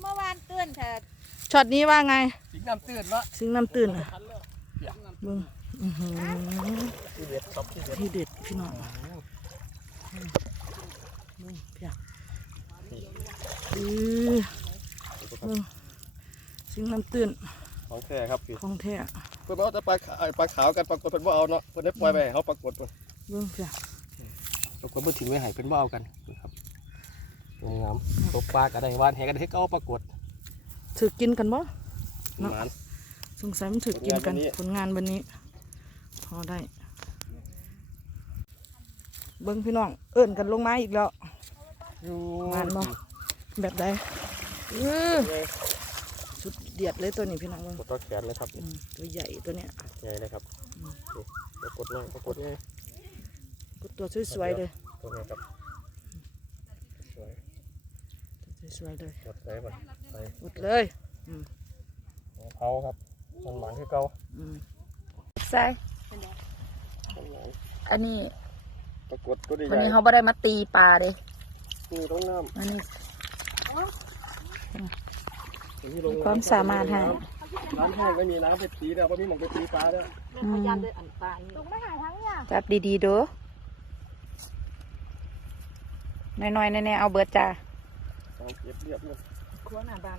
เมื่อวานเตือนเถอะช็อตนี้ว่าไง สิงน้ำตื้นละซิงน้ำตื่นอะทันแล้วเปียกน้ำเบิ่งอื้อหือที่เด็ดครับที่เด็ดที่เด็ดพี่น้องเบิ่งเพียอือเบิ่งซิงน้ำตื่นของแท้ครับพี่ของแท้เพื่อนว่าจะปลาขาวปลาขาวกันปรากฏเพิ่นว่าเอาเนาะเพิ่นได้ปล่อยไปให้เขาปรากฏเพิ่นเบิ่งเพียปรากฏเพิ่นทิ้งไว้ให้เพิ่นว่าเอากันนะครับ งามตกปลาก็ได้วานแหกันให้เขาปรากฏถือกินกันบ่หมาน สงสัยมันถือกินกันผผลลงางานนวัวันนนี้นี้ พอได้ เบิ้งพี่น้อง เอิ่นกันลงมาอีกแล้วอยู่งานบ่แบบใดอื้อสุดเดียดเลยตัวนี้พี่น้องเบิ่งกดตัวแขนเลยครับอืมตัวใหญ่ตัวเนี้ยใหญ่เลยครับปรากฏเลยปรากฏเลยก็ตัวสวยๆเลยตัวนี้ครับสวย ตัว สวยๆเลยกดใส่บ่ใส่หมดเลยเผาครับมันหมานคือเก่าอืมใช่มันหมานอันนี้ปรากฏตัวใหญ่วันนี้เขาไม่ได้มาตีปลาเด้นี่ลงน้อันนี้ำนี่ลงน้ำความสามารถให้น้ำแห้งไม่มีน้ำไปตีแล้วเพราะมีหมองไปตีปลาแล้วอืมลงไม่หาทั้งเนี่ยจับดีๆเด้อน้อยๆแน่ๆเอาเบิร์ดจ้าเอา เก็บเรียบเลยครัวหน้าบ้าน